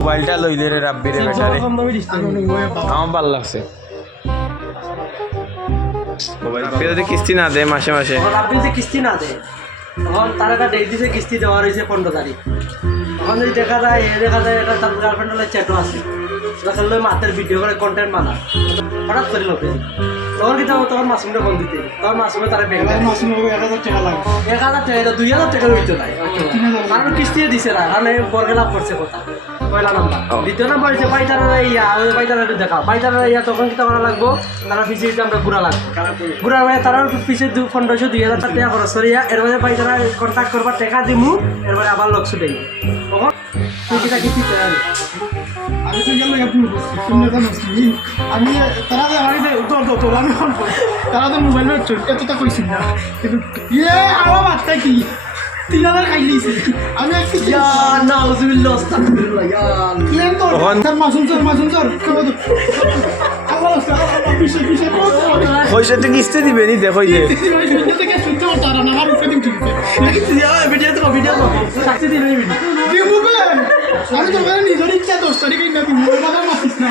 মোবাইলটা লইলে রে রাব্বি রে বেটারে আমার ভালো লাগছে মোবাইল রাব্বি যদি কিস্তি না দেয় মাসে মাসে রাব্বি যদি কিস্তি না দেয় তখন তার একটা ডেট দিছে কিস্তি দেওয়া রয়েছে 15 তারিখ তখন যদি দেখা যায় এটা তার গার্লফ্রেন্ডের চ্যাটও আছে সেটা মাতের ভিডিও করে কন্টেন্ট বানা হঠাৎ করে লোকে তখন কিন্তু তখন মাসুমটা বন্ধ দিতে তখন মাসুমে তারা ব্যাংক 1000 টাকা লাগে 1000 টাকা 2000 টাকা হইতে নাই কারণ কিস্তি দিছে না কারণ বর্গে লাভ করছে কথা পয়লা নাম্বার দ্বিতীয় নাম্বার হচ্ছে বাইটারা দেখা বাইটারা ইয়া তখন কি করা লাগবো তারা পিছিয়ে আমরা ঘুরা লাগবো ঘুরা মানে তারা পিছিয়ে 1500 2000 টাকা খরচ করিয়া এর মধ্যে বাইটারা কন্ট্যাক্ট করবার টাকা দিমু এরপরে আবার লক্ষ্য দেই তখন তুই কিটা কিস্তি আমি তো গেল শূন্য মুসলিম আমি তারা আমার আমি ফোন করি তারা তো মোবাইল এতটা কইছি না কিন্তু আমার বাচ্চা কি 3000 খাই লিয়েছে আমি একটু নাউজুবিল্লাহ আস্তাগফিরুল্লাহ ক্লেম তো মাসুম স্যার আল্লাহ বিষয় পয়সা তো কিস্তি দিবে নি দেখো যে থেকে শুনতে পারতাম না আমার উপরে দিন ঠিক আছে ভিডিও তো সাক্ষী দিবি আমি তো নিজের ইচ্ছা 10 তারিখে না দিন মাথা মাসিস না